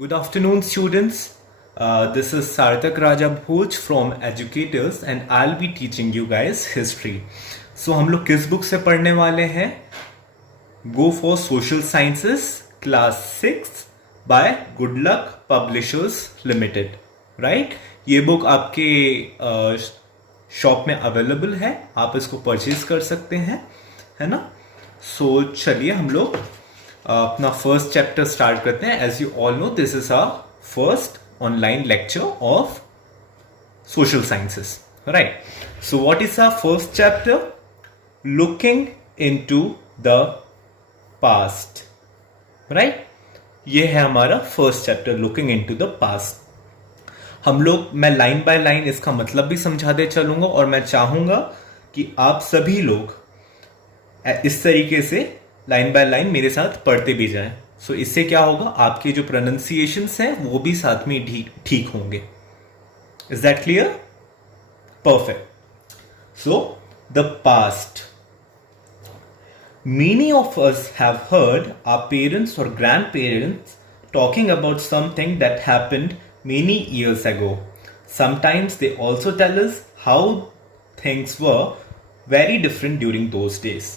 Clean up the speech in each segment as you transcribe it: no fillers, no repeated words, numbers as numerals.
Good afternoon, students. This is Sarthak Raja Bhoj from Educators and I'll be teaching you guys history. So हम लोग किस book से पढ़ने वाले हैं? Go for Social Sciences Class 6 by Good Luck Publishers Limited. Right? ये book आपके shop में अवेलेबल है, आप इसको परचेज कर सकते हैं, है ना? सो चलिए हम लोग अपना फर्स्ट चैप्टर स्टार्ट करते हैं. As you all know this is our first online lecture of social sciences, right? So what is our first chapter? Looking into the past, right? ये है हमारा first chapter, looking into the past. हम लोग, मैं line by line इसका मतलब भी समझाते चलूंगा और मैं चाहूंगा कि आप सभी लोग इस तरीके से लाइन बाय लाइन मेरे साथ पढ़ते भी जाएं. सो इससे क्या होगा, आपके जो प्रोनाउंसिएशंस हैं वो भी साथ में ठीक होंगे. Is that clear? Perfect. So the past. Many of us have heard our parents or grandparents talking about something that happened many years ago. Sometimes they also tell us how things were very different during those days.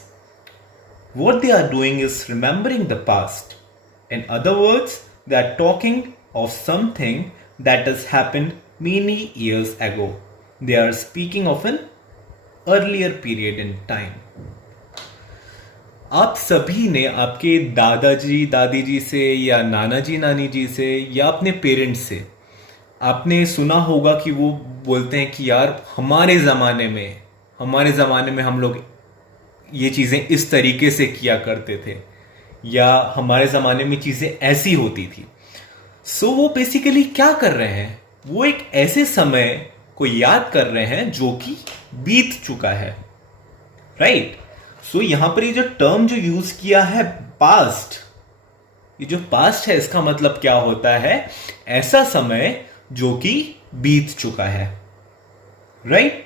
What they are doing is remembering the past. In other words, they are talking of something that has happened many years ago. They are speaking of an earlier period in time. आप सभी ने आपके दादाजी दादी जी से या नाना जी नानी जी से या अपने पेरेंट्स से आपने सुना होगा कि वो बोलते हैं कि यार हमारे ज़माने में हम लोग ये चीज़ें इस तरीके से किया करते थे, या हमारे ज़माने में चीज़ें ऐसी होती थी. सो वो बेसिकली क्या कर रहे हैं? वो एक ऐसे समय को याद कर रहे हैं जो कि बीत चुका है, राइट? सो यहां पर ये जो टर्म जो यूज किया है पास्ट, ये जो पास्ट है इसका मतलब क्या होता है? ऐसा समय जो कि बीत चुका है, right?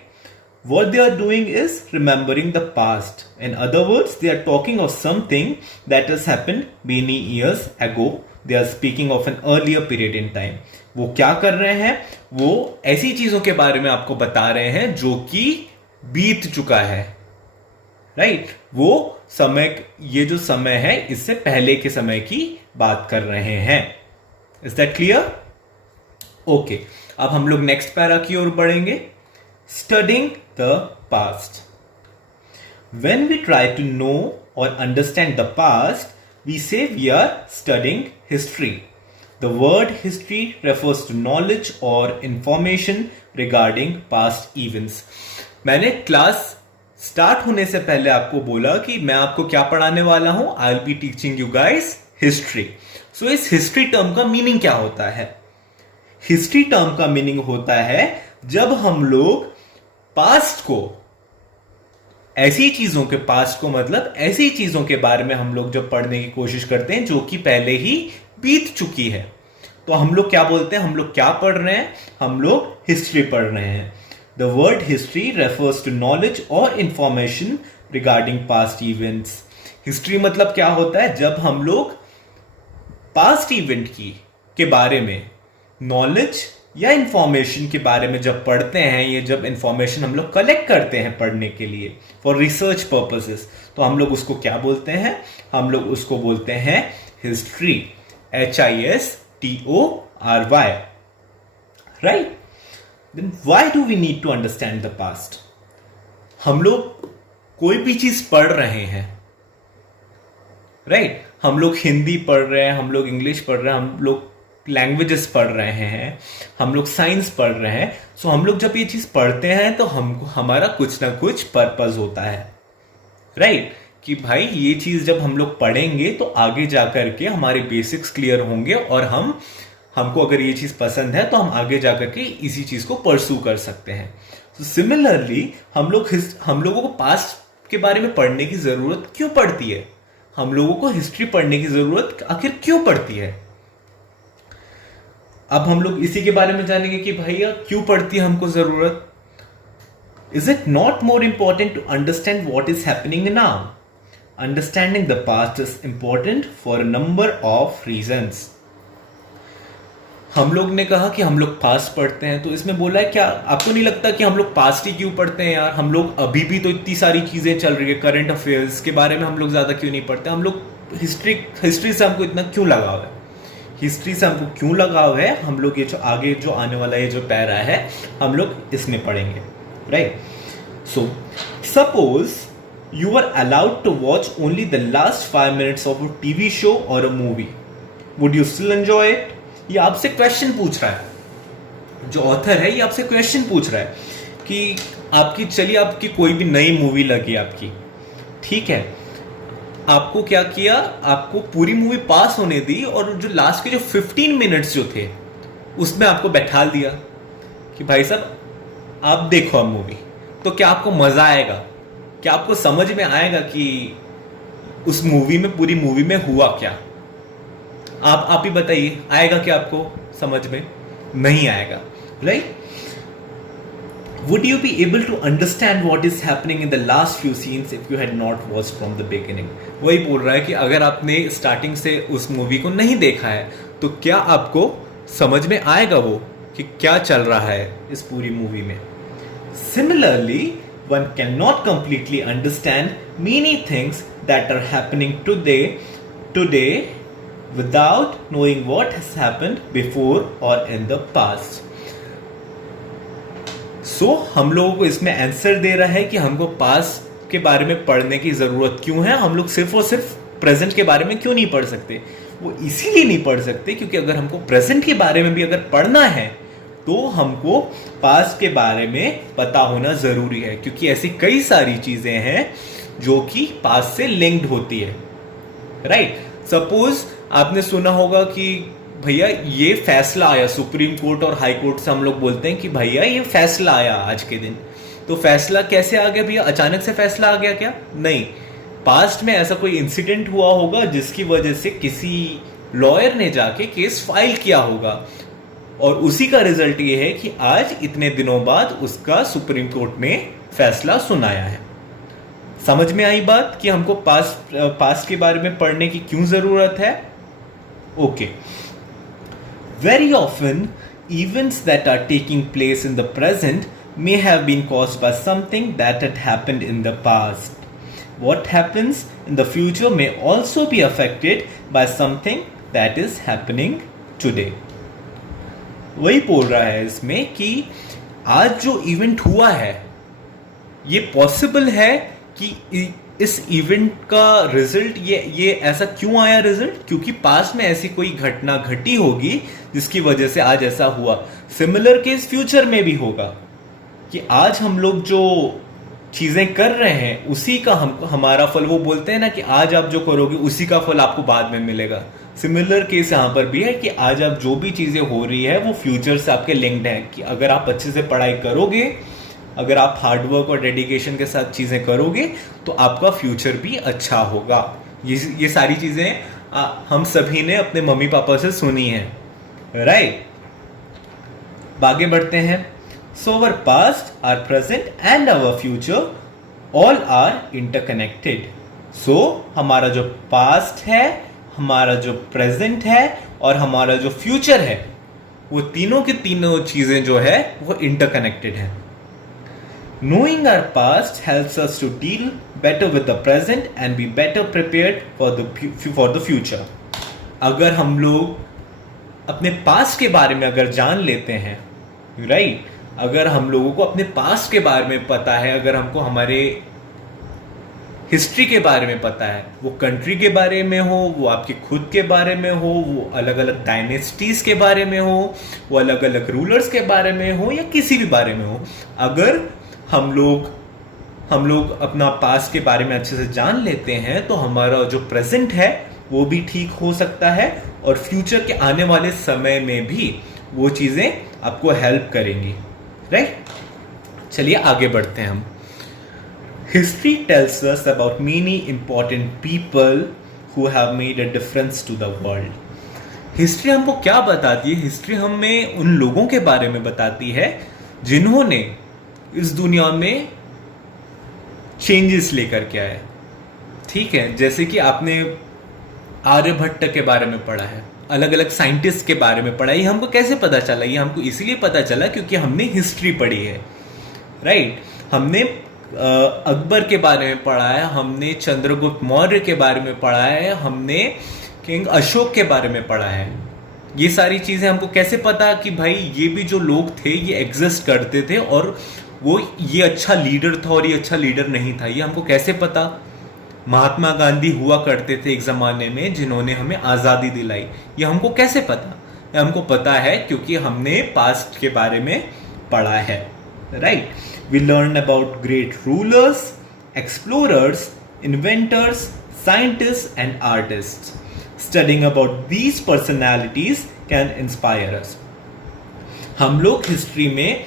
What they are doing is remembering the past. In other words, they are talking of something that has happened many years ago. They are speaking of an earlier period in time. वो क्या कर रहे हैं? वो ऐसी चीजों के बारे में आपको बता रहे हैं जो कि बीत चुका है, राइट? वो समय, ये जो समय है इससे पहले के समय की बात कर रहे हैं. Is that clear? ओके, अब हम लोग नेक्स्ट पैरा की ओर बढ़ेंगे. Studying the past. When we try to know or understand the past, we say we are studying history. The word history refers to knowledge or information regarding past events. मैंने class start होने से पहले आपको बोला कि मैं आपको क्या पढ़ाने वाला हूं. I'll be teaching you guys history. So इस हिस्ट्री टर्म का मीनिंग क्या होता है? हिस्ट्री टर्म का मीनिंग होता है जब हम लोग पास्ट को, ऐसी चीजों के पास्ट को मतलब ऐसी चीजों के बारे में हम लोग जब पढ़ने की कोशिश करते हैं जो कि पहले ही बीत चुकी है, तो हम लोग क्या बोलते हैं? हम लोग क्या पढ़ रहे हैं? हम लोग हिस्ट्री पढ़ रहे हैं. The word history refers to knowledge और information regarding past events. History मतलब क्या होता है? जब हम लोग पास्ट इवेंट के बारे में नॉलेज या इंफॉर्मेशन के बारे में जब पढ़ते हैं, ये जब इंफॉर्मेशन हम लोग कलेक्ट करते हैं पढ़ने के लिए फॉर रिसर्च पर्पसेस, तो हम लोग उसको क्या बोलते हैं? हम लोग उसको बोलते हैं history. HISTORY, right? Then why do we need to understand the past? हम लोग कोई भी चीज पढ़ रहे हैं, राइट? हम लोग हिंदी पढ़ रहे हैं, हम लोग इंग्लिश पढ़ रहे हैं, हम लोग लैंग्वेजेस पढ़ रहे हैं, हम लोग साइंस पढ़ रहे हैं. सो हम लोग जब ये चीज पढ़ते हैं तो हमको हमारा कुछ ना कुछ पर्पस होता है, राइट? कि भाई ये चीज जब हम लोग पढ़ेंगे तो आगे जाकर के हमारे बेसिक्स क्लियर होंगे और हमको अगर ये चीज पसंद है तो हम आगे जाकर के इसी चीज को परस्यू कर सकते हैं. तो सिमिलरली हम लोगों को पास्ट के बारे में पढ़ने की जरूरत क्यों पड़ती है? हम लोगों को हिस्ट्री पढ़ने की जरूरत आखिर क्यों पड़ती है? अब हम लोग इसी के बारे में जानेंगे कि भैया क्यों पड़ती है हमको जरूरत. Is it not more important to understand what is happening now? Understanding the past is important for a number of reasons. हम लोग ने कहा कि हम लोग पास्ट पढ़ते हैं, तो इसमें बोला है क्या आपको नहीं लगता कि हम लोग पास्ट ही क्यों पढ़ते हैं यार? हम लोग अभी भी तो इतनी सारी चीज़ें चल रही है, करंट अफेयर्स के बारे में हम लोग ज़्यादा क्यों नहीं पढ़ते? हम लोग हिस्ट्री से हमको इतना क्यों लगाव है? हिस्ट्री से हमको क्यों लगाव है? हम लोग ये जो आगे जो आने वाला ये जो पैरा है हम लोग इसमें पढ़ेंगे, right? So suppose you are allowed to watch only the last 5 minutes of a TV show or a movie. Would you still enjoy it? ये आपसे क्वेश्चन पूछ रहा है, जो ऑथर है ये आपसे क्वेश्चन पूछ रहा है कि आपकी, चलिए आपकी कोई भी नई मूवी लगी आपकी, ठीक है, आपको क्या किया, आपको पूरी मूवी पास होने दी और जो लास्ट के जो 15 मिनट्स जो थे उसमें आपको बैठा दिया कि भाई साहब आप देखो अब मूवी, तो क्या आपको मजा आएगा? क्या आपको समझ में आएगा कि उस मूवी में, पूरी मूवी में हुआ क्या? आप ही बताइए, आएगा क्या आपको समझ में? नहीं आएगा, right? Would you be able to understand what is happening in the last few scenes if you had not watched from the beginning? वही बोल रहा है कि अगर आपने स्टार्टिंग से उस मूवी को नहीं देखा है तो क्या आपको समझ में आएगा वो कि क्या चल रहा है इस पूरी मूवी में? Similarly, one cannot completely understand many things that are happening today without knowing what has happened before or in the past. So, हम लोगों को इसमें आंसर दे रहा है कि हमको पास्ट के बारे में पढ़ने की जरूरत क्यों है, हम लोग सिर्फ और सिर्फ प्रेजेंट के बारे में क्यों नहीं पढ़ सकते? वो इसीलिए नहीं पढ़ सकते क्योंकि अगर हमको प्रेजेंट के बारे में भी अगर पढ़ना है तो हमको पास्ट के बारे में पता होना जरूरी है, क्योंकि ऐसी कई सारी चीजें हैं जो कि पास्ट से लिंक्ड होती है, राइट? सपोज आपने सुना होगा कि भैया ये फैसला आया सुप्रीम कोर्ट और हाई कोर्ट से, हम लोग बोलते हैं कि भैया ये फैसला आया आज के दिन, तो फैसला कैसे आ गया भैया? अचानक से फैसला आ गया क्या? नहीं, पास्ट में ऐसा कोई इंसिडेंट हुआ होगा जिसकी वजह से किसी लॉयर ने जाके केस फाइल किया होगा और उसी का रिजल्ट ये है कि आज इतने दिनों बाद उसका सुप्रीम कोर्ट ने फैसला सुनाया है। समझ में आई बात कि हमको पास्ट के बारे में पढ़ने की क्यों जरूरत है? Okay. Very often events that are taking place in the present may have been caused by something that had happened in the past. What happens in the future may also be affected by something that is happening today. वही बोल रहा है इसमें कि आज जो event हुआ है ये पॉसिबल है कि इस इवेंट का रिजल्ट ये ऐसा क्यों आया रिजल्ट, क्योंकि पास्ट में ऐसी कोई घटना घटी होगी जिसकी वजह से आज ऐसा हुआ। सिमिलर केस फ्यूचर में भी होगा कि आज हम लोग जो चीजें कर रहे हैं उसी का हमारा फल, वो बोलते हैं ना कि आज आप जो करोगे उसी का फल आपको बाद में मिलेगा। सिमिलर केस यहाँ पर भी है कि आज आप जो भी चीजें हो रही है वो फ्यूचर से आपके लिंक्ड है, कि अगर आप अच्छे से पढ़ाई करोगे, अगर आप हार्डवर्क और डेडिकेशन के साथ चीजें करोगे तो आपका फ्यूचर भी अच्छा होगा। ये सारी चीजें हम सभी ने अपने मम्मी पापा से सुनी है, राइट? आगे बढ़ते हैं। So our past, our present and our future all are interconnected. So हमारा जो पास्ट है, हमारा जो प्रेजेंट है और हमारा जो फ्यूचर है, वो तीनों की तीनों चीजें जो है वो इंटरकनेक्टेड है। Knowing our past helps us to deal better with the present and be better prepared for the future. अगर हम लोग अपने पास्ट के बारे में अगर जान लेते हैं, राइट, अगर हम लोगों को अपने पास्ट के बारे में पता है, अगर हमको हमारे हिस्ट्री के बारे में पता है, वो कंट्री के बारे में हो, वो आपके खुद के बारे में हो, वो अलग अलग डायनेस्टीज के बारे में हो, वो अलग अलग रूलर्स के बारे में हो या किसी भी बारे में हो, अगर हम लोग अपना पास्ट के बारे में अच्छे से जान लेते हैं तो हमारा जो प्रेजेंट है वो भी ठीक हो सकता है और फ्यूचर के आने वाले समय में भी वो चीजें आपको हेल्प करेंगी, राइट? चलिए आगे बढ़ते हैं हम। History tells us about many important people who have made a difference to the world. History हमको क्या बताती है? हिस्ट्री हमें उन लोगों के बारे में बताती है जिन्होंने इस दुनिया में चेंजेस लेकर के आए, ठीक है? जैसे कि आपने आर्यभट्ट के बारे में पढ़ा है, अलग अलग साइंटिस्ट के बारे में पढ़ा। ये हमको कैसे पता चला? ये हमको इसलिए पता चला क्योंकि हमने हिस्ट्री पढ़ी है, राइट। हमने अकबर के बारे में पढ़ा है, हमने चंद्रगुप्त मौर्य के बारे में पढ़ा है, हमने किंग अशोक के बारे में पढ़ा है। ये सारी चीजें हमको कैसे पता कि भाई ये भी जो लोग थे ये एग्जिस्ट करते थे और वो ये अच्छा लीडर था और ये अच्छा लीडर नहीं था, ये हमको कैसे पता? महात्मा गांधी हुआ करते थे एक जमाने में जिन्होंने हमें आजादी दिलाई, ये हमको कैसे पता? ये हमको पता है क्योंकि हमने पास्ट के बारे में पढ़ा है, right. We learn about great rulers, explorers, inventors, scientist and artist. Studying about these personalities can inspire us. हम लोग हिस्ट्री में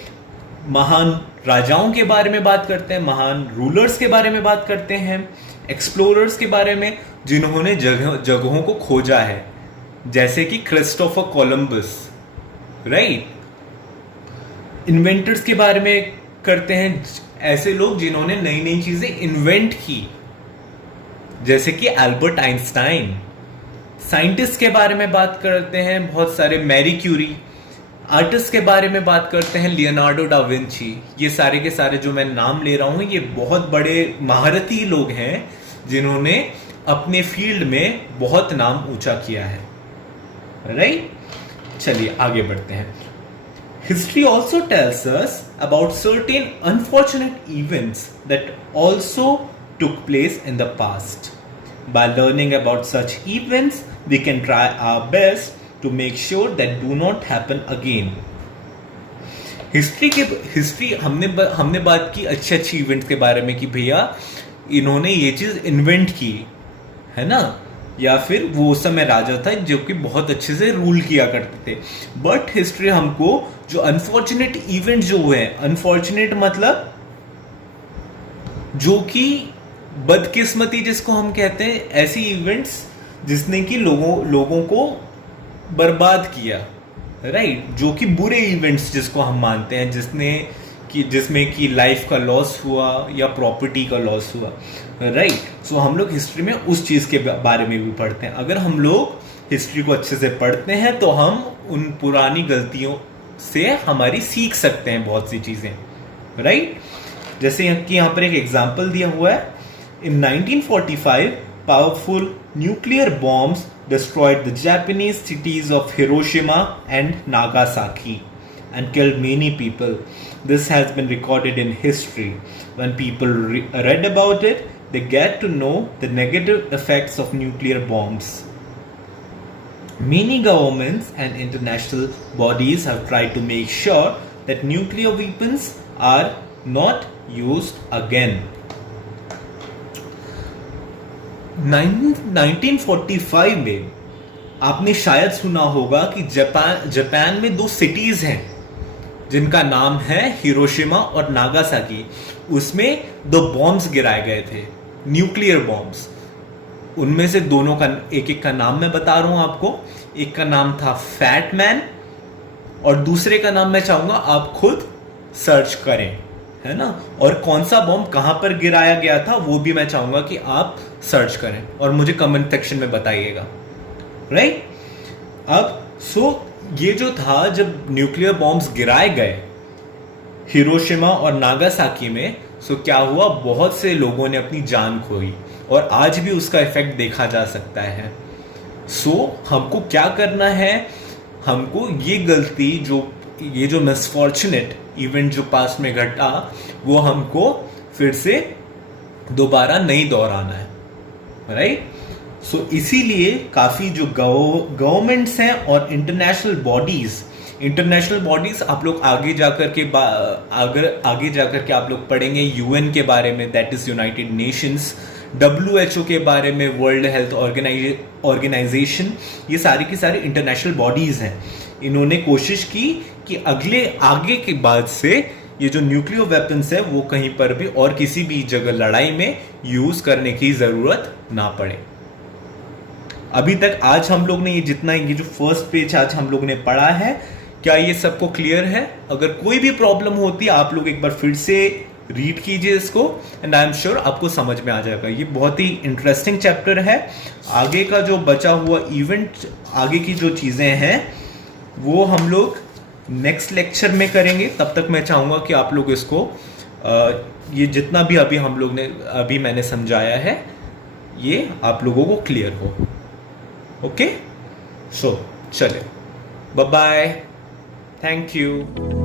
महान राजाओं के बारे में बात करते हैं, महान रूलर्स के बारे में बात करते हैं, एक्सप्लोरर्स के बारे में जिन्होंने जगहों को खोजा है, जैसे कि क्रिस्टोफर कोलंबस, राइट। इन्वेंटर्स के बारे में करते हैं, ऐसे लोग जिन्होंने नई नई चीजें इन्वेंट की, जैसे कि एल्बर्ट आइंस्टाइन। साइंटिस्ट के बारे में बात करते हैं बहुत सारे, मैरी क्यूरी। आर्टिस्ट के बारे में बात करते हैं, लियोनार्डो डा विंची। ये सारे के सारे जो मैं नाम ले रहा हूं ये बहुत बड़े महारथी लोग हैं जिन्होंने अपने फील्ड में बहुत नाम ऊंचा किया है, राइट। चलिए आगे बढ़ते हैं। History also tells us about certain unfortunate events that also took place in the past. By learning about such events, we can try our best to make sure that do not happen again. History हमने बात की अच्छे अच्छे events के बारे में कि भैया इन्होंने ये चीज इन्वेंट की है ना, या फिर वो उस समय राजा था जो कि बहुत अच्छे से रूल किया करते थे। बट हिस्ट्री हमको जो अनफॉर्चुनेट इवेंट जो हुए, अनफॉर्चुनेट मतलब जो कि बदकिस्मती जिसको हम कहते हैं, ऐसी इवेंट्स जिसने कि लोगों को बर्बाद किया, राइट। जो कि बुरे इवेंट्स जिसको हम मानते हैं, जिसमें कि लाइफ का लॉस हुआ या प्रॉपर्टी का लॉस हुआ, राइट। सो हम लोग हिस्ट्री में उस चीज के बारे में भी पढ़ते हैं। अगर हम लोग हिस्ट्री को अच्छे से पढ़ते हैं तो हम उन पुरानी गलतियों से हमारी सीख सकते हैं बहुत सी चीजें, राइट। जैसे कि यहाँ पर एक एग्जाम्पल दिया हुआ है। In 1945, powerful nuclear bombs destroyed the Japanese cities of Hiroshima and Nagasaki and killed many people. This has been recorded in history. When people read about it, they get to know the negative effects of nuclear bombs. Many governments and international bodies have tried to make sure that nuclear weapons are not used again. 1945 में आपने शायद सुना होगा कि Japan में 2 cities हैं जिनका नाम है हिरोशिमा और नागासाकी। उसमें 2 बॉम्ब्स गिराए गए थे, न्यूक्लियर बॉम्ब्स। उनमें से दोनों का एक का नाम मैं बता रहा हूं आपको। एक का नाम था फैट मैन और दूसरे का नाम मैं चाहूंगा आप खुद सर्च करें, है ना। और कौन सा बॉम्ब कहां पर गिराया गया था वो भी मैं चाहूंगा कि आप सर्च करें और मुझे कमेंट सेक्शन में बताइएगा, राइट। अब ये जो था, जब न्यूक्लियर बॉम्ब्स गिराए गए हिरोशिमा और नागासाकी में, क्या हुआ, बहुत से लोगों ने अपनी जान खोई और आज भी उसका इफेक्ट देखा जा सकता है। हमको क्या करना है, हमको ये जो मिसफॉर्चुनेट इवेंट जो पास्ट में घटा वो हमको फिर से दोबारा नहीं दोहराना है, राइट। इसीलिए काफी जो गवर्नमेंट्स हैं और इंटरनेशनल बॉडीज आप लोग आगे जाकर के आप लोग पढ़ेंगे यूएन के बारे में, that is United Nations, WHO के बारे में, वर्ल्ड हेल्थ ऑर्गेनाइजेशन। ये सारी की सारी इंटरनेशनल बॉडीज हैं। इन्होंने कोशिश की कि आगे के बाद से ये जो न्यूक्लियर वेपन्स है वो कहीं पर भी और किसी भी जगह लड़ाई में यूज करने की जरूरत ना पड़े। अभी तक आज हम लोग ने ये जो फर्स्ट पेज आज हम लोग ने पढ़ा है, क्या ये सबको क्लियर है? अगर कोई भी प्रॉब्लम होती है आप लोग एक बार फिर से रीड कीजिए इसको, एंड आई एम श्योर आपको समझ में आ जाएगा। ये बहुत ही इंटरेस्टिंग चैप्टर है। आगे का जो बचा हुआ इवेंट, आगे की जो चीज़ें हैं वो हम लोग नेक्स्ट लेक्चर में करेंगे। तब तक मैं चाहूँगा कि आप लोग इसको ये जितना भी अभी मैंने समझाया है ये आप लोगों को क्लियर हो। ओके, सो चले, बाय बाय, थैंक यू।